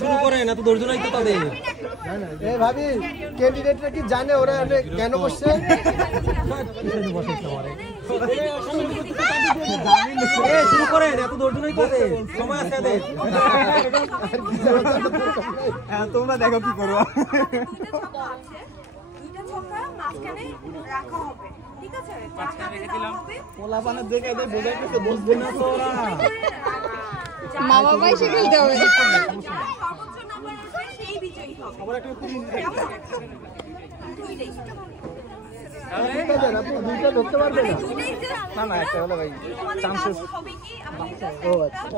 শুরু করেন, এত ধৈর্য নাই তো তাদের। এই ভাবি ক্যান্ডিডেটরা কি জানে ওরা কেন বসছে? শুরু করেন, এত ধৈর্য নাই তাদের, সময় আছে তাদের। তোমরা দেখো কি করো। মা বাবাই সে খেলতে হবে।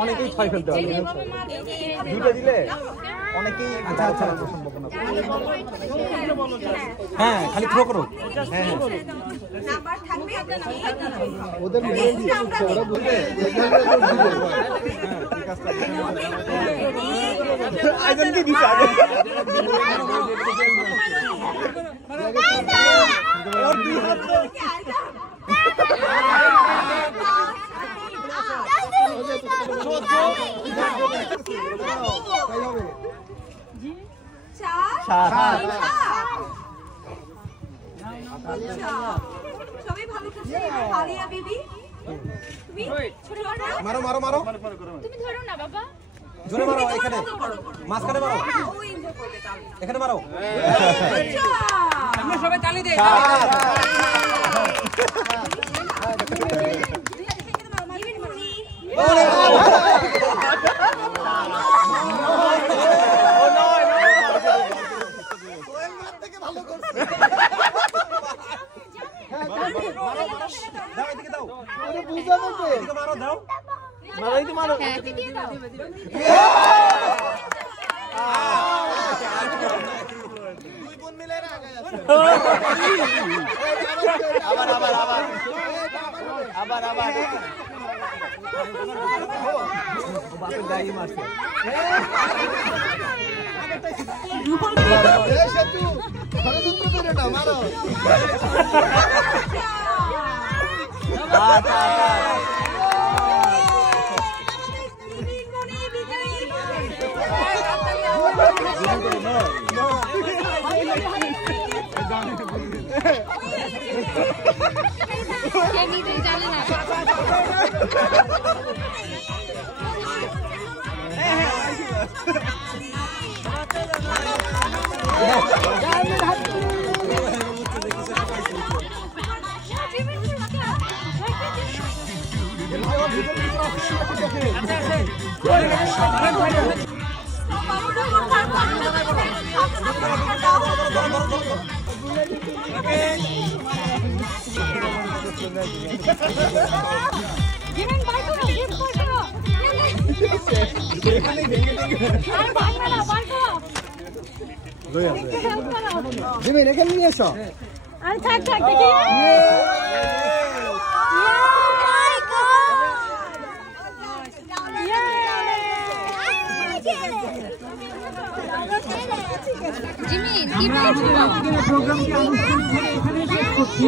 অনেকেই ছয় ফেলতে হবে, দুটো দিলে অনেকেই। আচ্ছা আচ্ছা সম্ভাবনা। হ্যাঁ, খালি থ্রো করো। হ্যাঁ ওদের ওরা বলবে আইজনকে দিছে আগে। ওর দুই হাত তো মারো মারো মারো, তুমি ধরো না বাবা, জোরে মারো, এখানে মাঝখানে মারো, এখানে মারো। আমরা সবাই তালি দেই। জানে না এখানে নিয়ে এসো। থাক থাক দেখি। জিমিন কি বলছো? প্রোগ্রামকে অনুষ্ঠান করে এখানে শেষ করছি।